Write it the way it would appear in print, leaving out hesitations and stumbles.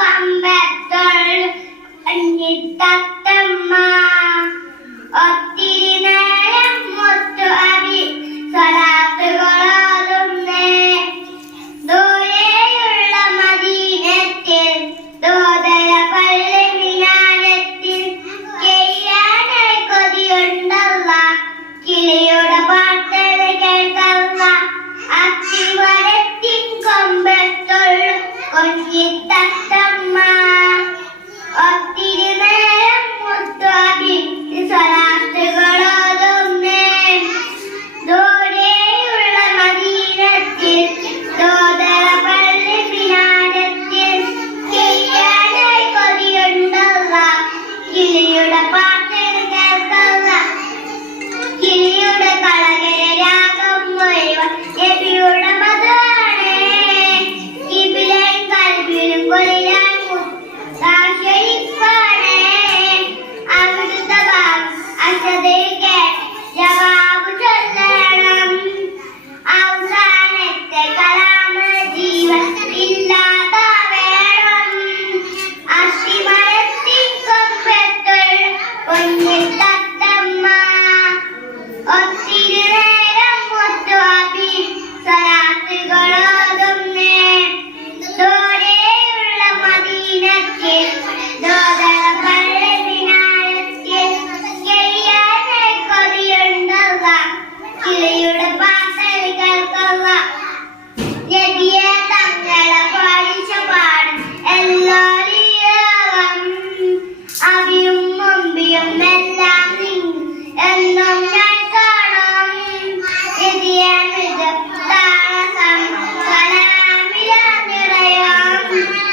കൊമ്പത്തോൾ തത്തമ്മ ഒത്തിരി നേരം മുത്തു അബി സ്വലാത്തുകളോതുന്നേ. ദൂരെയുള്ള മദീനത്തിൽ ദോതര പള്ളി മിനാരത്തിൽ കെയ്യാനായി കൊതിയുണ്ടല്ല. കിളിയുടെ പാട്ടത് കേൾക്കല്ല. അത്തിമരത്തിൻ കൊമ്പത്തോൾ തത്തമ്മ ഒത്തിരി നേരം മുത്തു അബി സ്വലാത്തുകളോതുന്നേ. ദൂരെയുള്ള മദീനത്തിൽ ദോതര പള്ളി മിനാരത്തിൽ കെയ്യാനായി കൊതിയുണ്ടല്ല. കിളിയുടെ പാട്ടത് കേൾക്കല്ല. കിളിയുടെ കളകര രാഗം മുഴുവൻ നബിയുടെ മധുവാണ്. കിബിലയും കൽബിലും കൊലിലാൻ മുത്താശരിപ്പാണ്. അവിടുത്തെ അശതയിൽ കേട്ട് ജവാബ് ചൊല്ലണം. അവസാനത്തെ കലാമ് ജീവൻ ഇല്ലാത്ത വേണം. അഷിമരത്തിൻ കൊമ്പത്തോൾ തത്തമ്മ ഒത്തിരി നേരം മുത്തു അബി സ്വലാത്തുകളോതുന്നേ. ദൂരെയുള്ള മദീനത്തിൽ ദോതര പള്ളി മിനാരത്തിൽ കെയ്യാനായി കൊതിയുണ്ടല്ല. കിളിയുടെ പാട്ടൽ കേൾക്കല്ല. നബിയെ തങ്ങളെ പാലിച്ച പാടും എല്ലാവരും അബിയും മുമ്പിയും എല്ലാം എന്നും ഞാൻ കാണും. നിറയും